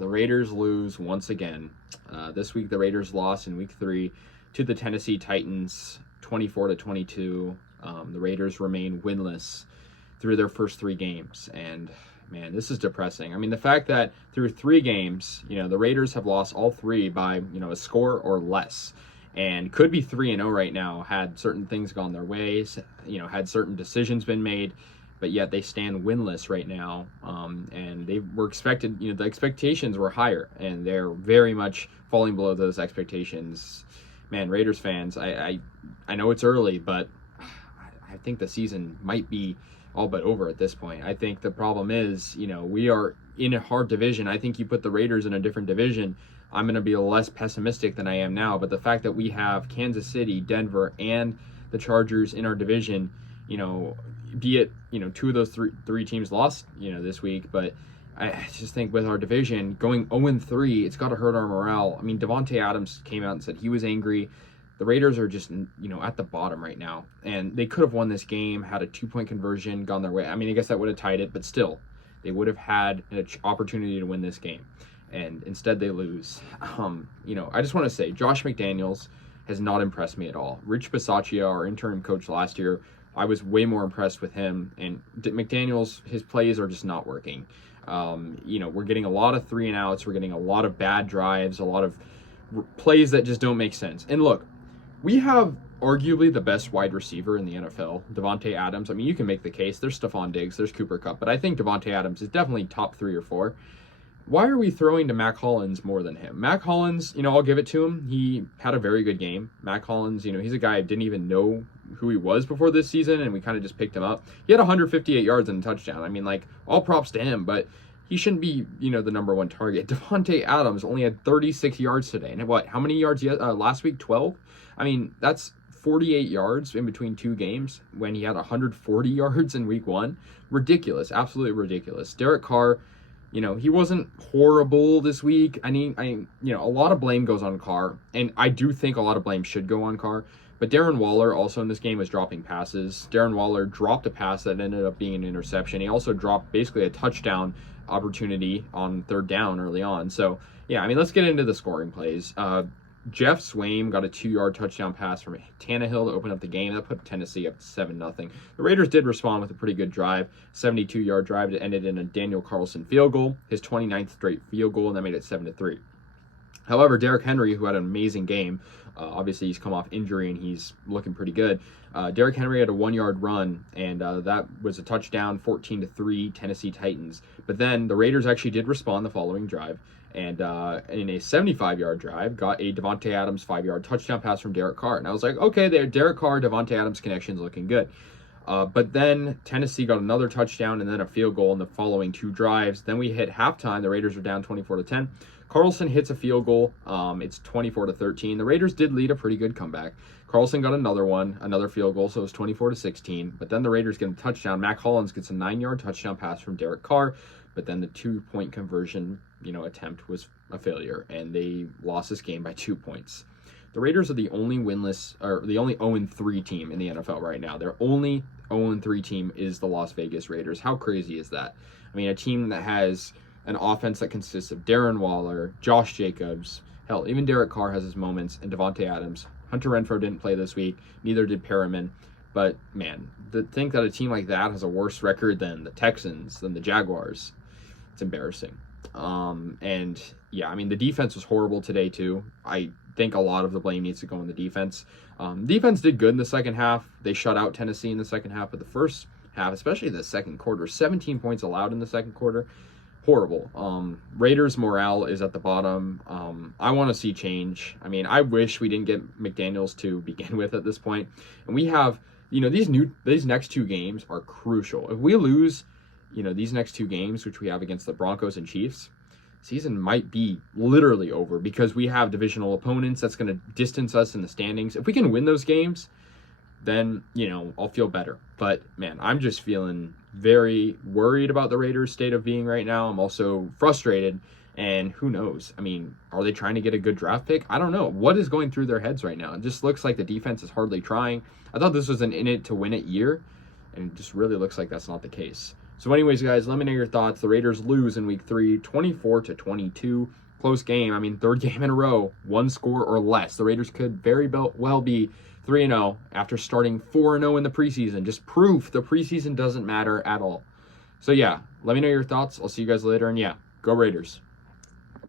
the Raiders lose once again. This week, the Raiders lost in week 3 to the Tennessee Titans, 24-22. The Raiders remain winless through their first 3 games. And, man, this is depressing. I mean, the fact that through 3 games, the Raiders have lost all 3 by, a score or less. And could be 3-0 right now had certain things gone their ways, had certain decisions been made. But yet they stand winless right now, and they were expected, the expectations were higher, and they're very much falling below those expectations. Man, Raiders fans, I know it's early, but I think the season might be all but over at this point. I think the problem is, we are in a hard division. I think you put the Raiders in a different division, I'm going to be less pessimistic than I am now. But the fact that we have Kansas City, Denver, and the Chargers in our division, be it 2 of those three teams lost this week, but I just think with our division going 0-3, it's got to hurt our morale. I mean, Davante Adams came out and said he was angry. The Raiders are just at the bottom right now, and they could have won this game, had a 2-point conversion, gone their way. I mean, I guess that would have tied it, but still, they would have had an opportunity to win this game, and instead they lose. I just want to say Josh McDaniels has not impressed me at all. Rich Bisaccia, our interim coach last year, I was way more impressed with him, and McDaniels, his plays are just not working. We're getting a lot of 3-and-outs. We're getting a lot of bad drives, a lot of plays that just don't make sense. And look, we have arguably the best wide receiver in the NFL, Davante Adams. I mean, you can make the case. There's Stephon Diggs, there's Cooper Kupp, but I think Davante Adams is definitely top 3 or 4. Why are we throwing to Mac Hollins more than him? Mac Hollins, I'll give it to him. He had a very good game. Mac Hollins, he's a guy I didn't even know who he was before this season, and we kind of just picked him up. He had 158 yards and a touchdown. I mean, all props to him, but he shouldn't be, the number 1 target. Davante Adams only had 36 yards today. And how many yards last week? 12? I mean, that's 48 yards in between 2 games when he had 140 yards in week 1. Ridiculous. Absolutely ridiculous. Derek Carr, he wasn't horrible this week. I mean, a lot of blame goes on Carr, and I do think a lot of blame should go on Carr. But Darren Waller also in this game was dropping passes. Darren Waller dropped a pass that ended up being an interception. He also dropped basically a touchdown opportunity on 3rd down early on. So, yeah, I mean, let's get into the scoring plays. Jeff Swaim got a 2-yard touchdown pass from Tannehill to open up the game. That put Tennessee up to 7-0. The Raiders did respond with a pretty good drive, 72-yard drive that ended in a Daniel Carlson field goal, his 29th straight field goal, and that made it 7-3. However, Derrick Henry, who had an amazing game, obviously he's come off injury and he's looking pretty good. Derrick Henry had a 1-yard run, and that was a touchdown, 14-3 Tennessee Titans. But then the Raiders actually did respond the following drive, and in a 75-yard drive, got a Davante Adams 5-yard touchdown pass from Derek Carr. And I was like, okay, there, Derek Carr, Davante Adams connection's looking good. But then Tennessee got another touchdown and then a field goal in the following 2 drives. Then we hit halftime. The Raiders were down 24-10. Carlson hits a field goal. It's 24-13. The Raiders did lead a pretty good comeback. Carlson got another field goal, so it was 24-16. But then the Raiders get a touchdown. Mac Hollins gets a 9-yard touchdown pass from Derek Carr. But then the 2-point conversion, attempt was a failure, and they lost this game by 2 points. The Raiders are the only winless, or the only 0-3 team in the NFL right now. Their only 0-3 team is the Las Vegas Raiders. How crazy is that? I mean, a team that has an offense that consists of Darren Waller, Josh Jacobs, hell, even Derek Carr has his moments, and Davante Adams. Hunter Renfrow didn't play this week, neither did Perriman. But, man, to think that a team like that has a worse record than the Texans, than the Jaguars, it's embarrassing. And, yeah, I mean, the defense was horrible today, too. I think a lot of the blame needs to go on the defense. Defense did good in the second half. They shut out Tennessee in the second half, but the first half, especially the second quarter, 17 points allowed in the second quarter. Horrible. Raiders morale is at the bottom. I want to see change. I mean, I wish we didn't get McDaniels to begin with at this point. And we have, these next 2 games are crucial. If we lose, these next 2 games, which we have against the Broncos and Chiefs, season might be literally over because we have divisional opponents that's going to distance us in the standings. If we can win those games, then, I'll feel better. But, man, I'm just feeling very worried about the Raiders' state of being right now. I'm also frustrated, and who knows? I mean, are they trying to get a good draft pick? I don't know. What is going through their heads right now? It just looks like the defense is hardly trying. I thought this was an in-it-to-win-it year, and it just really looks like that's not the case. So anyways, guys, let me know your thoughts. The Raiders lose in week 3, 24-22. Close game. I mean, third game in a row, 1 score or less. The Raiders could very well be 3-0 after starting 4-0 in the preseason. Just proof the preseason doesn't matter at all. So yeah, let me know your thoughts. I'll see you guys later. And yeah, go Raiders.